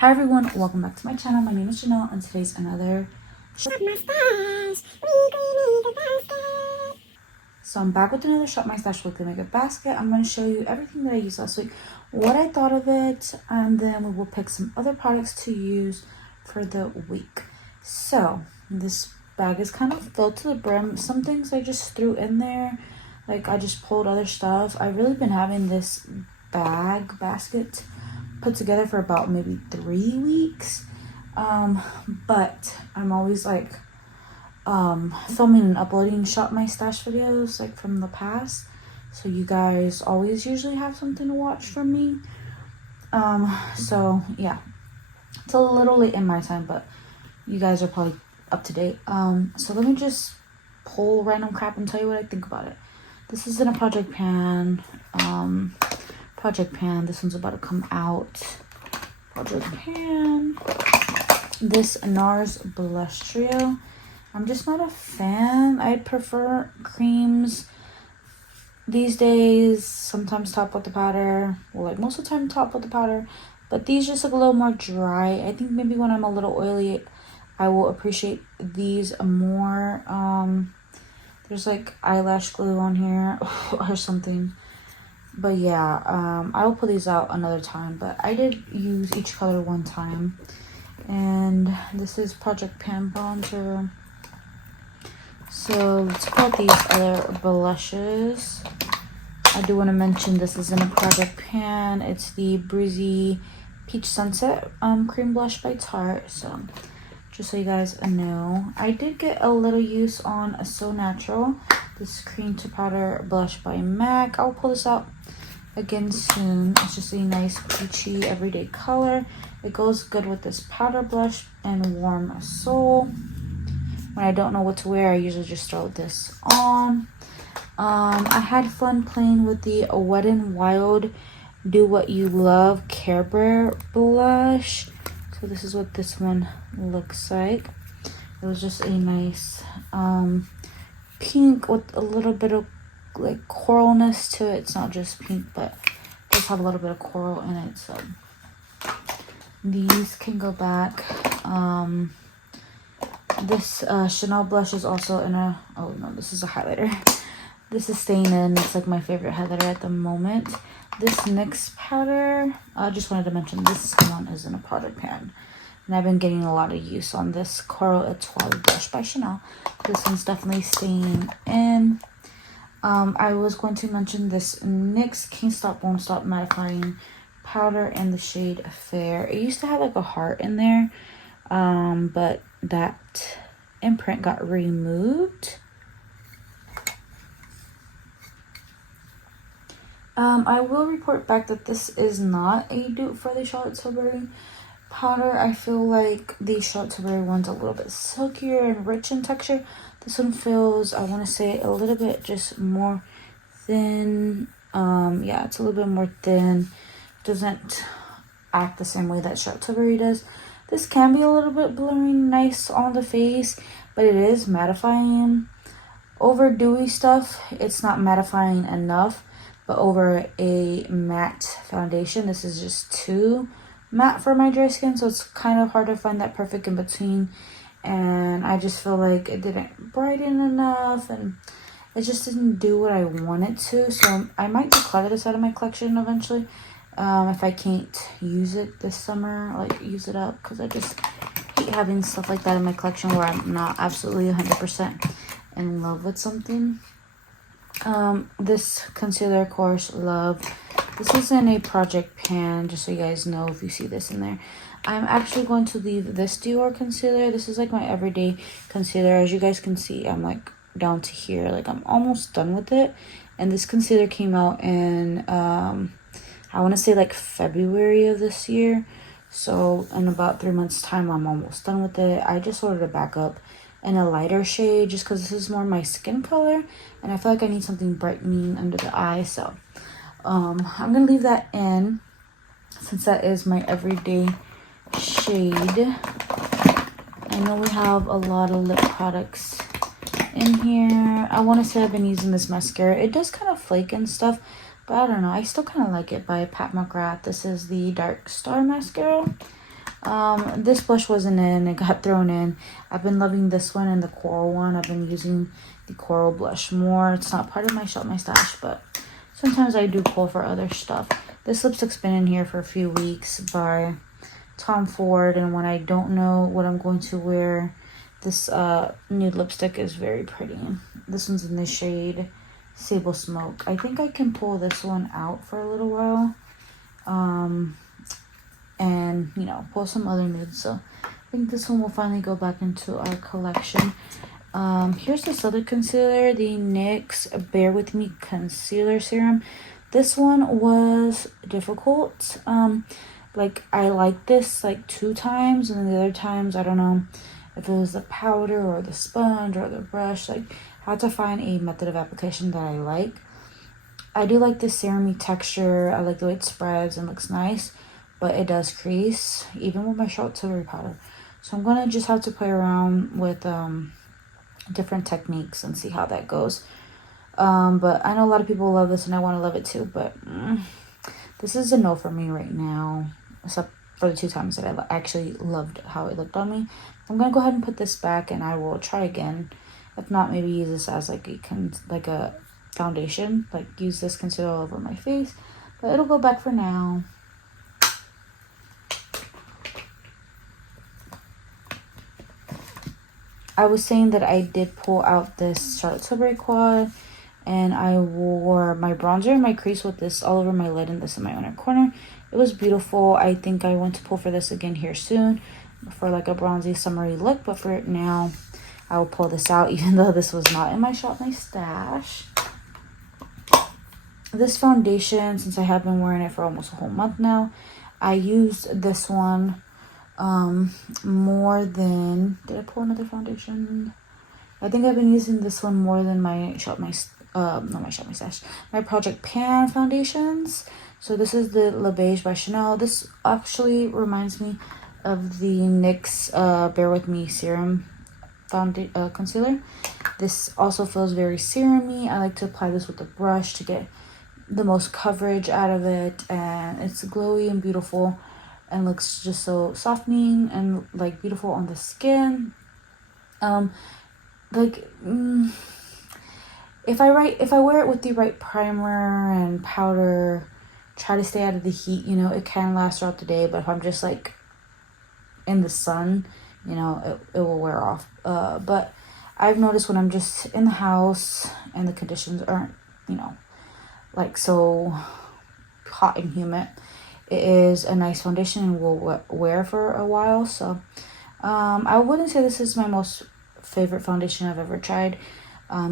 Hi everyone, welcome back to my channel. My name is Janelle and today's another Shop My Stash Weekly Makeup Basket. So I'm back with another Shop My Stash Weekly Makeup Basket. I'm going to show you everything that I used last week, what I thought of it, and then we will pick some other products to use for the week. So this bag is kind of filled to the brim. Some things I just threw in there, like I just pulled other stuff. I've really been having this basket put together for about maybe 3 weeks, but I'm always like filming and uploading Shop My Stash videos like from the past, so you guys always usually have something to watch from me. So yeah, it's a little late in my time, but you guys are probably up to date. So let me just pull random crap and tell you what I think about it. This is in a project pan. This one's about to come out. Project pan. This NARS blush trio. I'm just not a fan. I'd prefer creams these days. Sometimes top with the powder. Well, like most of the time top with the powder. But these just look a little more dry. I think maybe when I'm a little oily, I will appreciate these more. There's like eyelash glue on here or something. But yeah, I will pull these out another time, but I did use each color one time. And this is Project Pan bronzer. So let's pull out these other blushes. I do want to mention this is in a Project Pan. It's the Breezy Peach Sunset cream blush by Tarte. So just so you guys know, I did get a little use on a So Natural, this cream to powder blush by MAC. I'll pull this out again soon. It's just a nice peachy everyday color. It goes good with this powder blush and Warm Soul. When I don't know what to wear, I usually just throw this on. I had fun playing with the Wet n Wild Do What You Love Care Bear blush. So this is what this one looks like. It was just a nice pink with a little bit of like coralness to it. It's not just pink, but it does have a little bit of coral in it. So these can go back. This Chanel blush is also in a, oh no, this is a highlighter. This is staying in. It's like my favorite highlighter at the moment. This NYX powder, I just wanted to mention this one is in a Project Pan. And I've been getting a lot of use on this Coral Etoile blush by Chanel. This one's definitely staying in. I was going to mention this NYX Can't Stop Won't Stop mattifying powder in the shade Fair. It used to have like a heart in there, but that imprint got removed. I will report back that this is not a dupe for the Charlotte Tilbury powder. I feel like the Charlotte Tilbury one's a little bit silkier and rich in texture. This one feels, I want to say, a little bit just more thin. Yeah, it's a little bit more thin. It doesn't act the same way that Charlotte Tilbury does. This can be a little bit blurry, nice on the face, but it is mattifying. Over dewy stuff, it's not mattifying enough. But over a matte foundation, this is just too matte for my dry skin, so it's kind of hard to find that perfect in between. And I just feel like it didn't brighten enough, and it just didn't do what I wanted to. So I might declutter this out of my collection eventually, if I can't use it this summer, like use it up, because I just hate having stuff like that in my collection where I'm not absolutely 100% in love with something. This concealer, of course, love. This is in a Project Pan, just so you guys know if you see this in there. I'm actually going to leave this Dior concealer. This is like my everyday concealer. As you guys can see, I'm like down to here. Like I'm almost done with it. And this concealer came out in, I want to say like February of this year. So in about 3 months time, I'm almost done with it. I just ordered it back up in a lighter shade just because this is more my skin color, and I feel like I need something brightening under the eye. So I'm gonna leave that in since that is my everyday shade. I know we have a lot of lip products in here. I want to say I've been using this mascara. It does kind of flake and stuff, but I don't know, I still kind of like it, by Pat McGrath. This is the Dark Star mascara. This blush wasn't in, it got thrown in. I've been loving this one and the coral one. I've been using the coral blush more. It's not part of my Shop My Stash, but sometimes I do pull for other stuff. This lipstick's been in here for a few weeks by Tom Ford, and when I don't know what I'm going to wear, this nude lipstick is very pretty. This one's in the shade Sable Smoke. I think I can pull this one out for a little while, and you know, pull some other nudes. So I think this one will finally go back into our collection. Here's this other concealer, the NYX Bare With Me Concealer Serum. This one was difficult. Like, I liked this like 2 times, and then the other times, I don't know if it was the powder or the sponge or the brush. Like, I had to find a method of application that I like. I do like this serum-y texture. I like the way it spreads and looks nice, but it does crease, even with my Charlotte Tilbury powder. So I'm gonna just have to play around with different techniques and see how that goes. But I know a lot of people love this, and I want to love it too, but this is a no for me right now, except for the 2 times that I actually loved how it looked on me. I'm gonna go ahead and put this back, and I will try again. If not, maybe use this as like a foundation, like use this concealer all over my face, but it'll go back for now. I was saying that I did pull out this Charlotte Tilbury quad, and I wore my bronzer and my crease with this all over my lid and this in my inner corner. It was beautiful. I think I want to pull for this again here soon for like a bronzy summery look, but for now I will pull this out, even though this was not in my Shop My Stash. This foundation, since I have been wearing it for almost a whole month now, I used this one more than, did I pull another foundation? I think I've been using this one more than my my Project Pan foundations. So this is the Le Beige by Chanel. This actually reminds me of the NYX Bare With Me Serum concealer. This also feels very serum-y. I like to apply this with a brush to get the most coverage out of it, and it's glowy and beautiful and looks just so softening and like beautiful on the skin. If I wear it with the right primer and powder, try to stay out of the heat, you know, it can last throughout the day. But if I'm just like in the sun, you know, it will wear off. But I've noticed when I'm just in the house and the conditions aren't, you know, like so hot and humid, it is a nice foundation and will wear for a while. So I wouldn't say this is my most favorite foundation I've ever tried,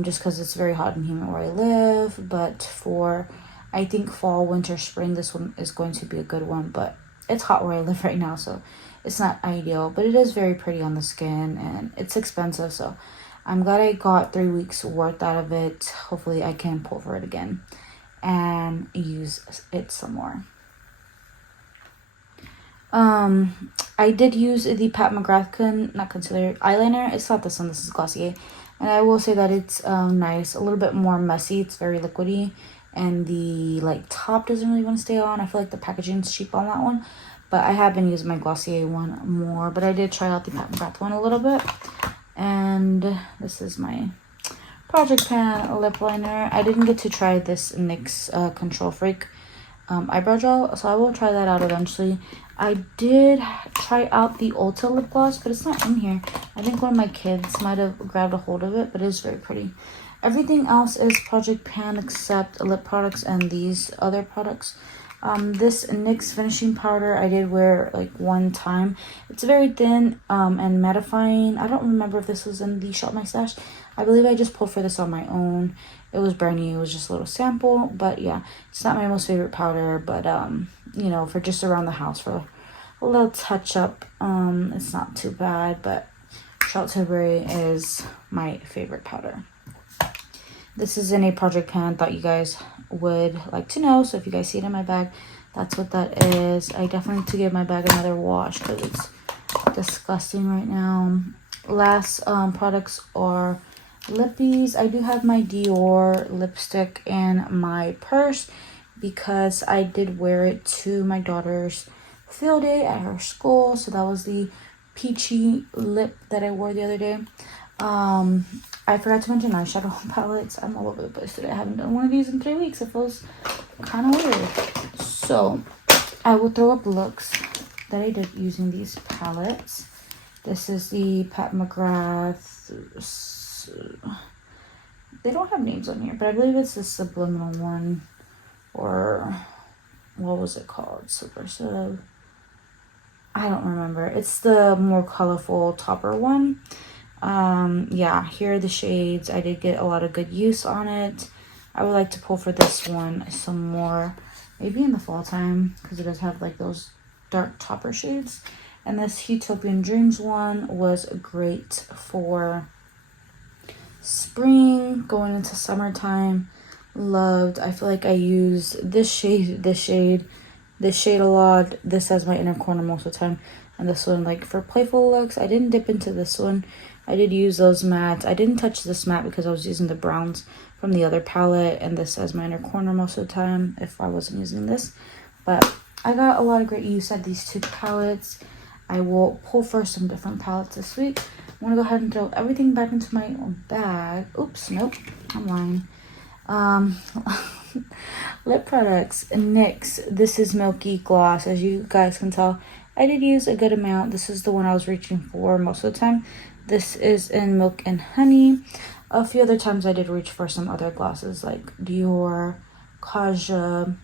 just because it's very hot and humid where I live. But for, I think, fall, winter, spring, this one is going to be a good one. But it's hot where I live right now, so it's not ideal, but it is very pretty on the skin, and it's expensive, so I'm glad I got 3 weeks worth out of it. Hopefully I can pull for it again and use it some more. I did use the Pat McGrath not concealer, eyeliner. It's not this one, this is Glossier, and I will say that it's nice, a little bit more messy. It's very liquidy, and the like top doesn't really want to stay on. I feel like the packaging's cheap on that one, but I have been using my Glossier one more. But I did try out the Pat McGrath one a little bit, and this is my Project Pan lip liner. I didn't get to try this NYX Control Freak eyebrow gel, so I will try that out eventually. I did try out the Ulta lip gloss, but it's not in here. I think one of my kids might have grabbed a hold of it, but it is very pretty. Everything else is Project Pan except lip products and these other products. This NYX finishing powder I did wear like one time. It's very thin and mattifying. I don't remember if this was in the Shop My Stash. I believe I just pulled for this on my own. It was brand new. It was just a little sample, but yeah, it's not my most favorite powder, but you know, for just around the house for a little touch up, it's not too bad. But Charlotte Tilbury is my favorite powder. This is in a Project Pan. Thought you guys would like to know, so if you guys see it in my bag, that's what that is. I definitely need to give my bag another wash because it's disgusting right now. Last products are lippies. I do have my Dior lipstick in my purse because I did wear it to my daughter's field day at her school. So that was the peachy lip that I wore the other day. I forgot to mention eyeshadow palettes. I'm all over the place today. I haven't done one of these in 3 weeks. It feels kind of weird. So I will throw up looks that I did using these palettes. This is the Pat McGrath. They don't have names on here, but I believe it's the subliminal one, or what was it called? Super Sub. I don't remember. It's the more colorful topper one. Yeah, here are the shades. I did get a lot of good use on it. I would like to pull for this one some more, maybe in the fall time, because it does have like those dark topper shades. And this Utopian Dreams one was great for spring, going into summertime. Loved. I feel like I use this shade a lot. This as my inner corner most of the time. And this one, like, for playful looks. I didn't dip into this one. I did use those mattes. I didn't touch this matte because I was using the browns from the other palette. And this as my inner corner most of the time if I wasn't using this. But I got a lot of great use at these two palettes. I will pull for some different palettes this week. I'm going to go ahead and throw everything back into my bag. Oops, nope. I'm lying. Lip products. NYX. This is Milky Gloss. As you guys can tell, I did use a good amount. This is the one I was reaching for most of the time. This is in Milk and Honey. A few other times I did reach for some other glosses like Dior, Kaja.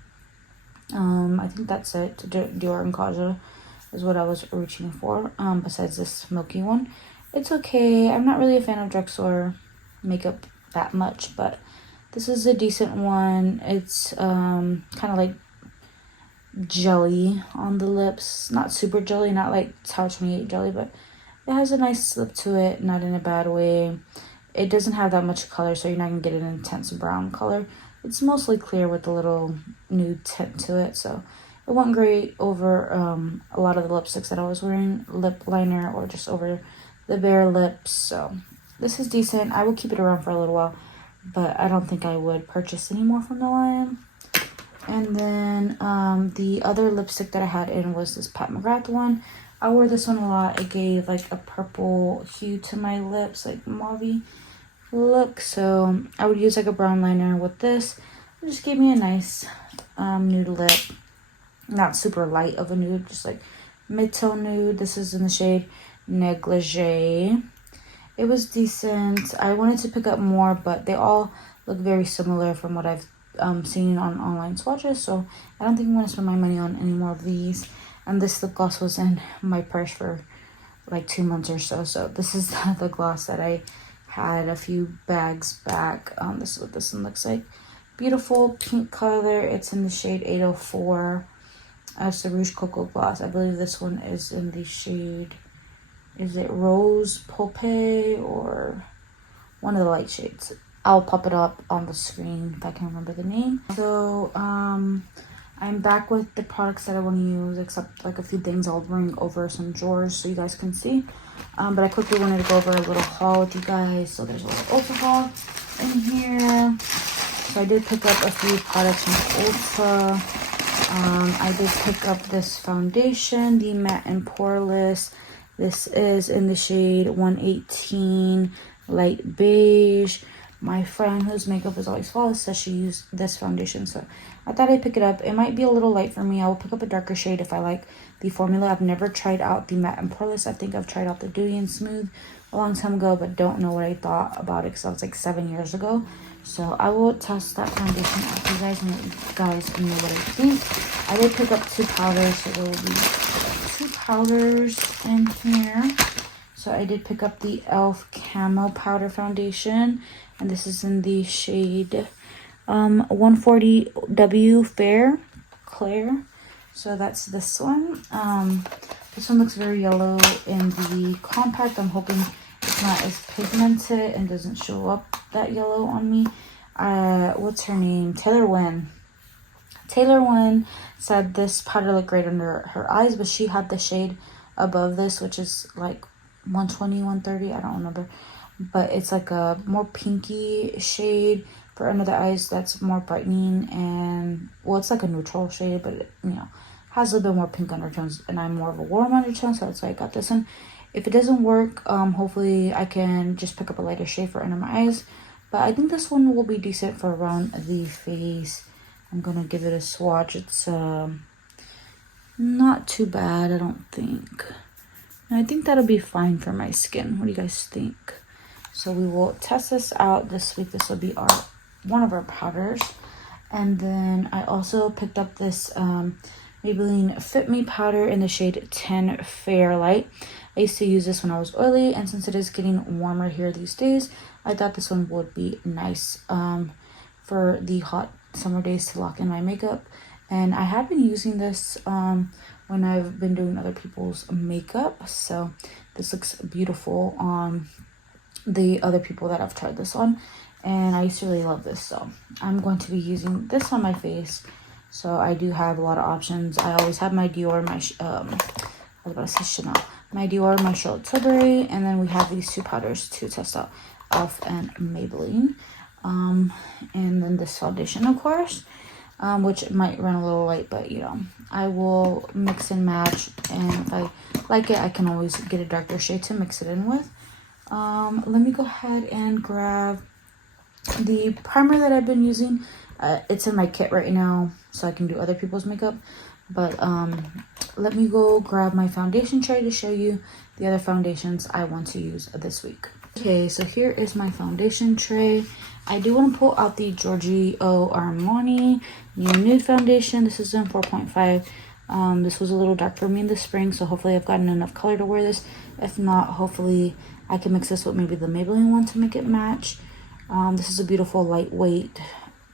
I think that's it. Dior and Kaja is what I was reaching for. Besides this milky one. It's okay. I'm not really a fan of drugstore makeup that much, but this is a decent one. It's kind of like jelly on the lips. Not super jelly, not like Tower 28 jelly, but it has a nice slip to it, not in a bad way. It doesn't have that much color, so you're not going to get an intense brown color. It's mostly clear with a little nude tint to it, so it went great over a lot of the lipsticks that I was wearing, lip liner, or just over the bare lips. So this is decent. I will keep it around for a little while, but I don't think I would purchase any more from the line. And then the other lipstick that I had in was this Pat McGrath one. I wore this one a lot. It gave like a purple hue to my lips, like mauve look. So I would use like a brown liner with this. It just gave me a nice nude lip. Not super light of a nude, just like mid-tone nude. This is in the shade Negligee. It was decent. I wanted to pick up more, but they all look very similar from what I've seen on online swatches, so I don't think I'm going to spend my money on any more of these. And this lip gloss was in my purse for like 2 months or so. So this is the gloss that I had a few bags back. This is what this one looks like. Beautiful pink color. It's in the shade 804. It's the Rouge Cocoa Gloss. I believe this one is in the shade, is it Rose Pulpe or one of the light shades? I'll pop it up on the screen if I can remember the name. So I'm back with the products that I want to use, except like a few things I'll bring over some drawers so you guys can see. But I quickly wanted to go over a little haul with you guys. So there's a little Ulta haul in here. So I did pick up a few products from Ulta. I did pick up this foundation, the Matte and Poreless. This is in the shade 118 Light Beige. My friend whose makeup is always flawless says she used this foundation, so I thought I'd pick it up. It might be a little light for me. I will pick up a darker shade if I like the formula. I've never tried out the Matte and Poreless. I think I've tried out the Dewy and Smooth a long time ago, but don't know what I thought about it because that was like 7 years ago. So I will test that foundation out for you guys and let you guys know what I think. I did pick up 2 powders, so there will be 2 powders in here. So I did pick up the e.l.f. Camo Powder Foundation, and this is in the shade 140W Fair Claire. So that's this one. This one looks very yellow in the compact. I'm hoping it's not as pigmented and doesn't show up that yellow on me. What's her name? Taylor Wynn. Taylor Wynn said this powder looked great under her eyes, but she had the shade above this, which is like 120, 130, I don't remember. But it's like a more pinky shade for under the eyes that's more brightening, and well, it's like a neutral shade, but it, you know, has a little bit more pink undertones, and I'm more of a warm undertone, so that's why I got this one. If it doesn't work, hopefully I can just pick up a lighter shade for under my eyes. But I think this one will be decent for around the face. I'm gonna give it a swatch. It's not too bad, I don't think. And I think that'll be fine for my skin. What do you guys think? So we will test this out this week. This will be one of our powders. And then I also picked up this Maybelline Fit Me powder in the shade 10 Fairlight. I used to use this when I was oily, and since it is getting warmer here these days, I thought this one would be nice for the hot summer days to lock in my makeup. And I have been using this when I've been doing other people's makeup, so this looks beautiful on the other people that I've tried this on, and I used to really love this. So I'm going to be using this on my face. So I do have a lot of options. I always have my Dior, my I was about to say Chanel, my Dior, my Charlotte Tilbury, and then we have these two powders to test out, Elf and Maybelline. And then this foundation, of course, which might run a little light, but you know, I will mix and match, and if I like it, I can always get a darker shade to mix it in with. Let me go ahead and grab the primer that I've been using. It's in my kit right now, so I can do other people's makeup. But let me go grab my foundation tray to show you the other foundations I want to use this week. Okay, so here is my foundation tray. I do want to pull out the Giorgio Armani Nude Foundation. This is in 4.5. This was a little dark for me in the spring, so hopefully I've gotten enough color to wear this. If not, hopefully I can mix this with maybe the Maybelline one to make it match. This is a beautiful lightweight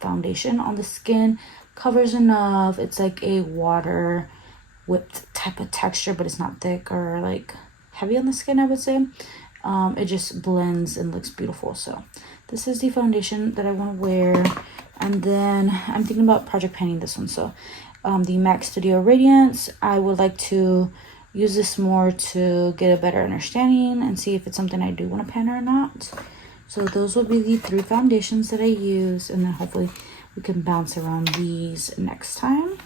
foundation on the skin. Covers enough. It's like a water whipped type of texture, but it's not thick or like heavy on the skin, I would say. It just blends and looks beautiful. So this is the foundation that I want to wear. And then I'm thinking about project panning this one. So the MAC Studio Radiance, I would like to use this more to get a better understanding and see if it's something I do want to pan or not. So those will be the 3 foundations that I use, and then hopefully we can bounce around these next time.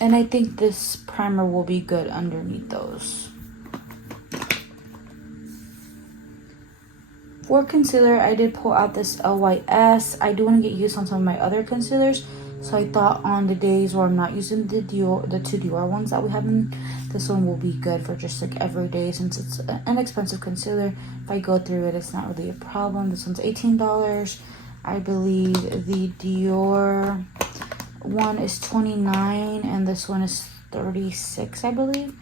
And I think this primer will be good underneath those. For concealer, I did pull out this LYS. I do want to get used on some of my other concealers, so I thought on the days where I'm not using the two Dior ones that we have in, this one will be good for just like every day, since it's an inexpensive concealer. If I go through it, it's not really a problem. This one's $18. I believe the Dior one is $29, and this one is $36, I believe.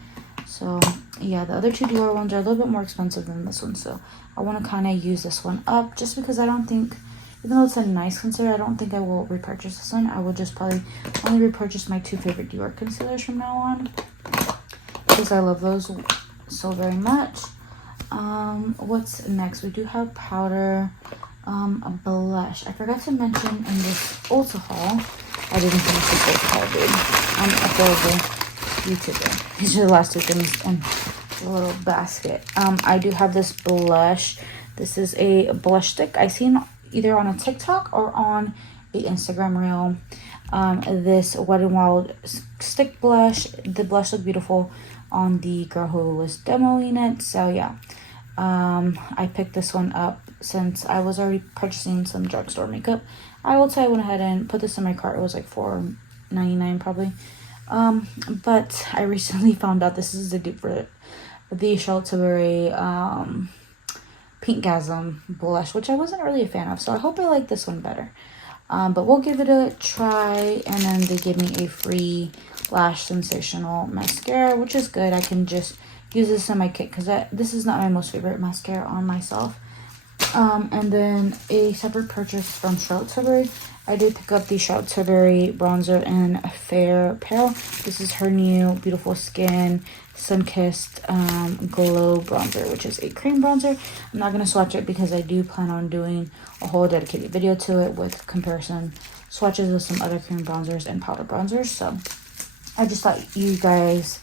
So yeah, the other 2 Dior ones are a little bit more expensive than this one, so I want to kind of use this one up, just because I don't think, even though it's a nice concealer, I don't think I will repurchase this one. I will just probably only repurchase my 2 favorite Dior concealers from now on, because I love those so very much. What's next? We do have powder, a blush. I forgot to mention in this Ulta haul, I didn't finish this Ulta haul, dude. I'm a horrible YouTuber. These are the last 2 things in the little basket. I do have this blush. This is a blush stick I seen either on a TikTok or on a Instagram reel. This Wet n Wild stick blush. The blush looked beautiful on the girl who was demoing it, so yeah. I picked this one up since I was already purchasing some drugstore makeup. I will say I went ahead and put this in my cart. It was like $4.99 probably. But I recently found out this is the dupe for the Charlotte Tilbury Pinkgasm blush, which I wasn't really a fan of, so I hope I like this one better. But we'll give it a try. And then they give me a free Lash Sensational mascara, which is good. I can just use this in my kit, because this is not my most favorite mascara on myself. And then a separate purchase from Charlotte Tilbury. I did pick up the Charlotte Tilbury bronzer in Fair Pearl. This is her new Beautiful Skin Sun-Kissed Glow bronzer, which is a cream bronzer. I'm not going to swatch it because I do plan on doing a whole dedicated video to it with comparison swatches of some other cream bronzers and powder bronzers. So I just thought you guys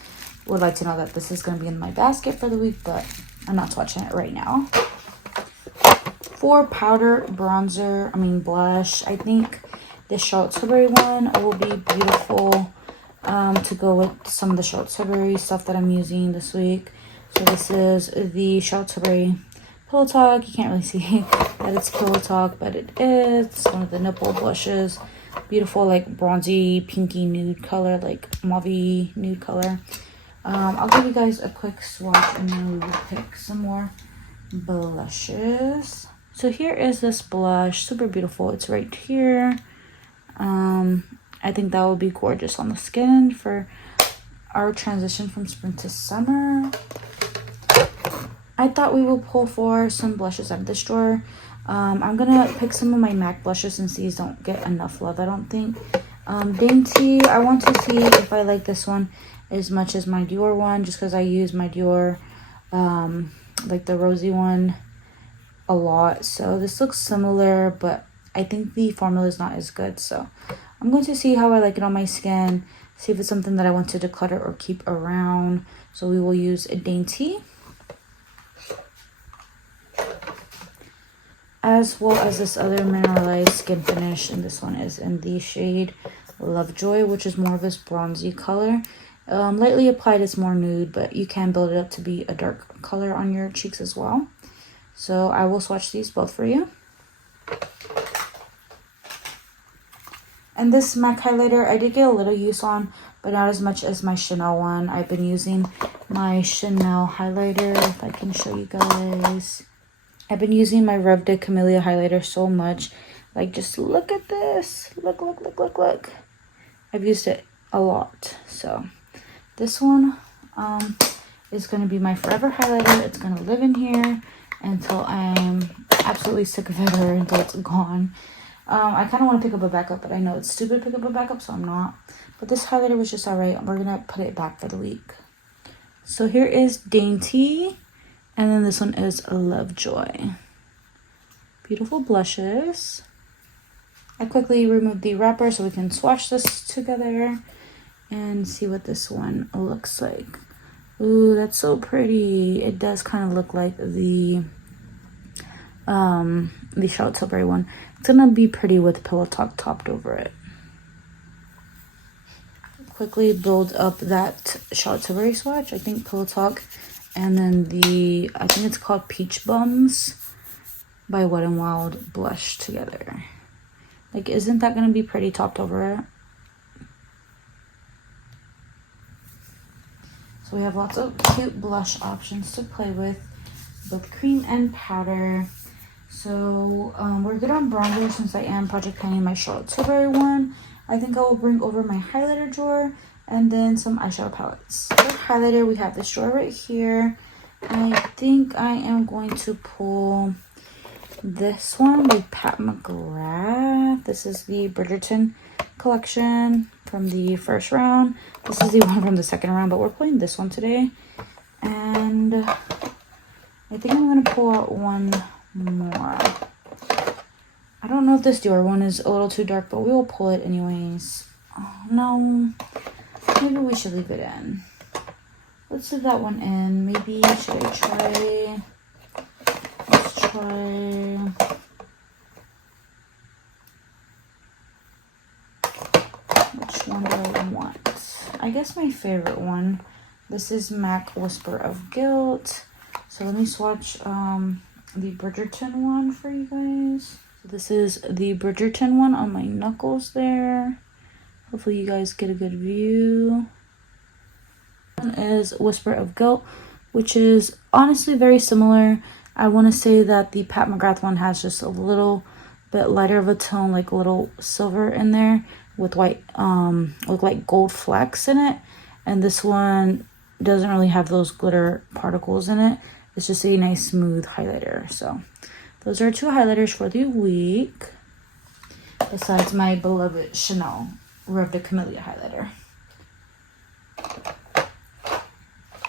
would like to know that this is going to be in my basket for the week, but I'm not swatching it right now. For powder, blush, I think the Charlotte Tilbury one will be beautiful. to go with some of the Charlotte Tilbury stuff that I'm using this week. So this is the Charlotte Tilbury Pillow Talk. You can't really see that it's Pillow Talk, but it is. It's one of the nipple blushes. Beautiful, like bronzy, pinky nude color, like mauve nude color. I'll give you guys a quick swatch and then we will pick some more blushes. So here is this blush, super beautiful. It's right here. I think that would be gorgeous on the skin for our transition from spring to summer. I thought we would pull for some blushes out of this drawer. I'm gonna pick some of my MAC blushes since these don't get enough love, I don't think. Dainty, I want to see if I like this one as much as my Dior one, just because I use my Dior, like the rosy one, a lot. So this looks similar, but I think the formula is not as good. So I'm going to see how I like it on my skin, see if it's something that I want to declutter or keep around. So we will use a Dainty, as well as this other mineralized skin finish, and this one is in the shade Lovejoy, which is more of this bronzy color. Lightly applied, it's more nude, but you can build it up to be a dark color on your cheeks as well. So I will swatch these both for you. And this MAC highlighter, I did get a little use on, but not as much as my Chanel one. I've been using my Chanel highlighter, if I can show you guys. I've been using my Rev de Camellia highlighter so much. Like, just look at this. Look, look, look, look, look. I've used it a lot. So this one is going to be my forever highlighter. It's going to live in here until I'm absolutely sick of it or until it's gone. I kind of want to pick up a backup, but I know it's stupid to pick up a backup, so I'm not. But this highlighter was just alright. We're going to put it back for the week. So here is Dainty. And then this one is Lovejoy. Beautiful blushes. I quickly removed the wrapper so we can swatch this together and see what this one looks like. Ooh, that's so pretty. It does kind of look like the Charlotte Tilbury one. It's gonna be pretty with Pillow Talk topped over it. Quickly build up that Charlotte Tilbury swatch. I think Pillow Talk, and then I think it's called Peach Bums by Wet n Wild blush together. Like, isn't that gonna be pretty topped over it? So we have lots of cute blush options to play with, both cream and powder. So we're good on bronzer since I am project panning my Charlotte Tilbury one. I think I will bring over my highlighter drawer and then some eyeshadow palettes. For highlighter, we have this drawer right here. I think I am going to pull this one by Pat McGrath. This is the Bridgerton collection from the first round. This is the one from the second round, but we're pulling this one today. And I think I'm going to pull out one more. I don't know if this Dior one is a little too dark, but we will pull it anyways. Oh, no. Maybe we should leave it in. Let's leave that one in. Maybe, should I try? Let's try. Which one do I want? I guess my favorite one. This is MAC Whisper of Guilt. So let me swatch the Bridgerton one for you guys. So this is the Bridgerton one on my knuckles there. Hopefully you guys get a good view. One is Whisper of Guilt, which is honestly very similar. I want to say that the Pat McGrath one has just a little bit lighter of a tone, like a little silver in there with white, with like gold flecks in it. And this one doesn't really have those glitter particles in it. It's just a nice smooth highlighter. So those are two highlighters for the week, besides my beloved Chanel Rev de Camellia highlighter.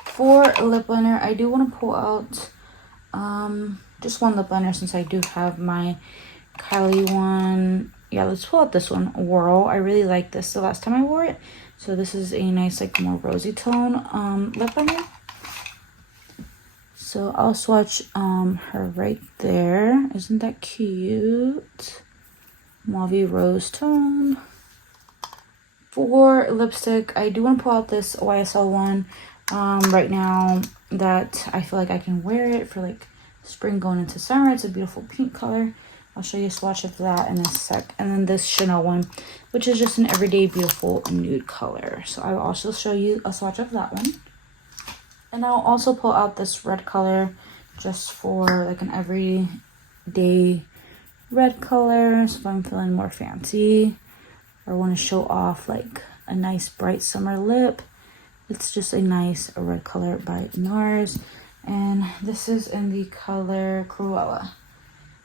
For lip liner, I do want to pull out just one lip liner since I do have my Kylie one. Yeah, let's pull out this one, Whirl. I really like this the last time I wore it. So this is a nice, like, more rosy tone lip liner. So I'll swatch her right there. Isn't that cute? Mauve rose tone. For lipstick, I do want to pull out this YSL one right now that I feel like I can wear it for like spring going into summer. It's a beautiful pink color. I'll show you a swatch of that in a sec. And then this Chanel one, which is just an everyday beautiful nude color. So I will also show you a swatch of that one. And I'll also pull out this red color just for like an everyday red color. So if I'm feeling more fancy or want to show off like a nice bright summer lip, it's just a nice red color by NARS. And this is in the color Cruella.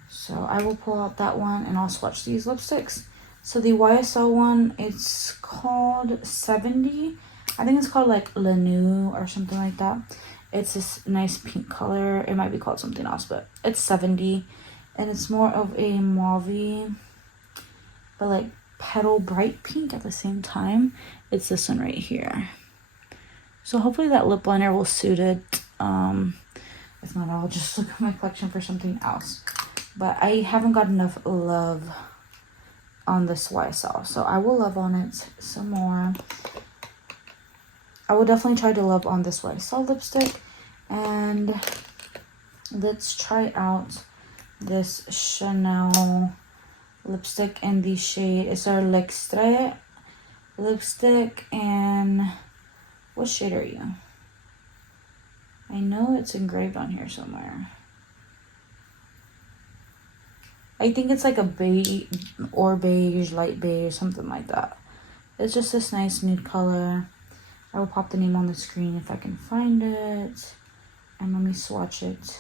So I will pull out that one and I'll swatch these lipsticks. So the YSL one, it's called 70. I think it's called like La New or something like that. It's this nice pink color. It might be called something else, but it's 70. And it's more of a mauve, but like petal bright pink at the same time. It's this one right here. So hopefully that lip liner will suit it. If not, I'll just look at my collection for something else. But I haven't got enough love on this YSL, so I will love on it some more. I will definitely try to love on this YSL lipstick. And let's try out this Chanel lipstick in the shade. It's our L'Extrait lipstick. And what shade are you? I know it's engraved on here somewhere. I think it's like a beige or beige, light beige, something like that. It's just this nice nude color. I will pop the name on the screen if I can find it. And let me swatch it.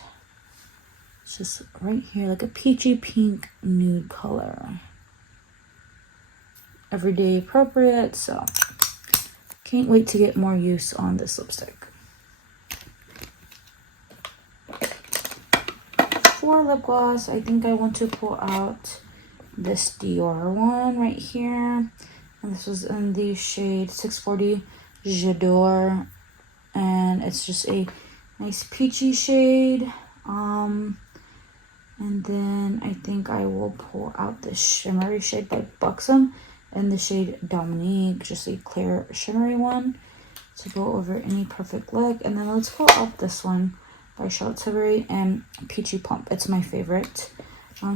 It's just right here, like a peachy pink nude color. Everyday appropriate, so can't wait to get more use on this lipstick. For lip gloss, I think I want to pull out this Dior one right here. And this was in the shade 640 J'adore. And it's just a nice peachy shade. And then I think I will pull out this shimmery shade by Buxom and the shade Dominique, just a clear shimmery one to go over any perfect look. And then let's pull out this one by Charlotte Tilbury and Peachy Plump. It's my favorite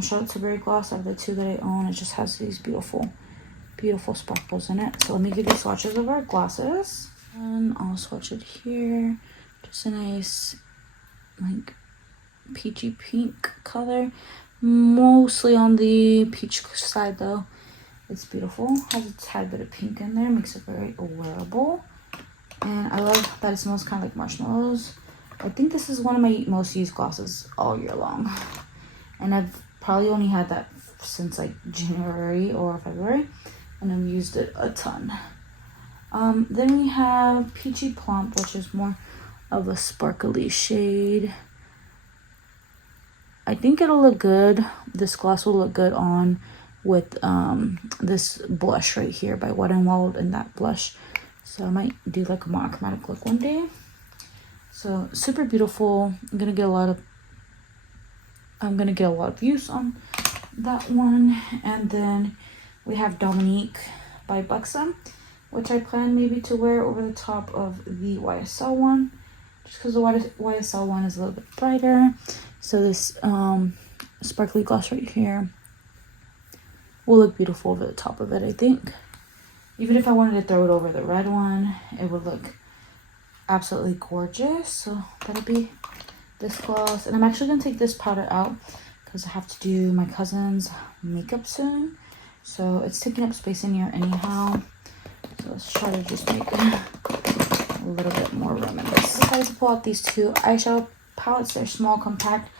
Charlotte Tilbury gloss out of the two that I own. It just has these beautiful, beautiful sparkles in it. So let me give you swatches of our glosses. And I'll swatch it here. Just a nice, like, peachy pink color. Mostly on the peach side though. It's beautiful. Has a tad bit of pink in there. Makes it very wearable. And I love that it smells kind of like marshmallows. I think this is one of my most used glosses all year long. And I've probably only had that since like January or February. And I've used it a ton. Then we have Peachy Plump, which is more of a sparkly shade. I think it'll look good. This gloss will look good on with this blush right here by Wet n Wild and that blush. So I might do like a monochromatic look one day. So super beautiful. I'm gonna get a lot of use on that one. And then we have Dominique by Buxom, which I plan maybe to wear over the top of the YSL one, just because the YSL one is a little bit brighter. So this sparkly gloss right here will look beautiful over the top of it, I think. Even if I wanted to throw it over the red one, it would look absolutely gorgeous. So that'll be this gloss. And I'm actually gonna take this powder out because I have to do my cousin's makeup soon. So it's taking up space in here anyhow. So let's try to just make a little bit more room in this. I decided to pull out these two eyeshadow palettes. They're small, compact.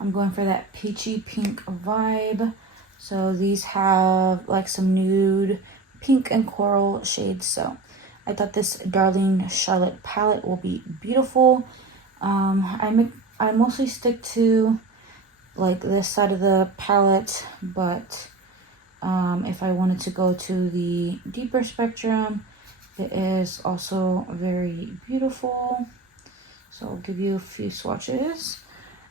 I'm going for that peachy pink vibe. So these have like some nude pink and coral shades. So I thought this Darling Charlotte palette will be beautiful. I mostly stick to like this side of the palette, but if I wanted to go to the deeper spectrum, it is also very beautiful. So I'll give you a few swatches.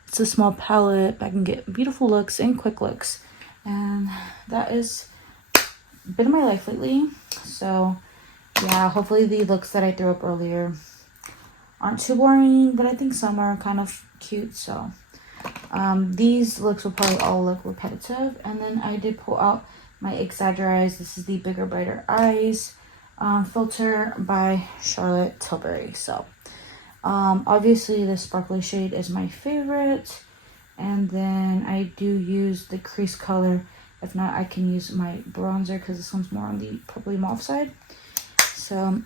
It's a small palette, but I can get beautiful looks and quick looks. And that is a bit of my life lately. So yeah, hopefully the looks that I threw up earlier aren't too boring, but I think some are kind of cute. So these looks will probably all look repetitive. And then I did pull out my Exaggerize. This is the Bigger Brighter Eyes filter by Charlotte Tilbury. So obviously the sparkly shade is my favorite, and then I do use the crease color. If not, I can use my bronzer because this one's more on the purpley mauve side. So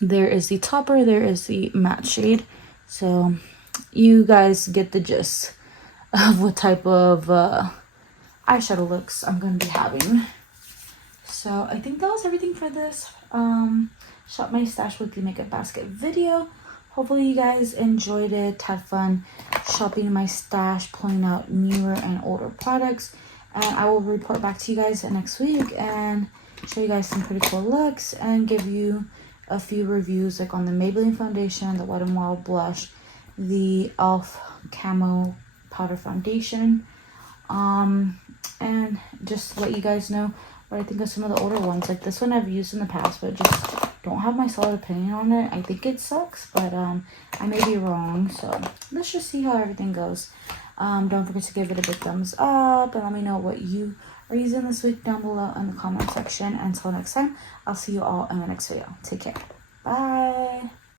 there is the topper, there is the matte shade. So you guys get the gist of what type of eyeshadow looks I'm going to be having. So I think that was everything for this Shop My Stash Weekly Makeup Basket video. Hopefully you guys enjoyed it, had fun shopping in my stash, pulling out newer and older products. And I will report back to you guys next week and show you guys some pretty cool looks and give you a few reviews like on the Maybelline foundation, the Wet n Wild blush, the e.l.f. camo powder foundation, and just let you guys know what I think of some of the older ones. Like this one I've used in the past, but just don't have my solid opinion on it. I think it sucks, but I may be wrong. So let's just see how everything goes. Don't forget to give it a big thumbs up and let me know what you are using this week down below in the comment section. Until next time, I'll see you all in the next video. Take care. Bye.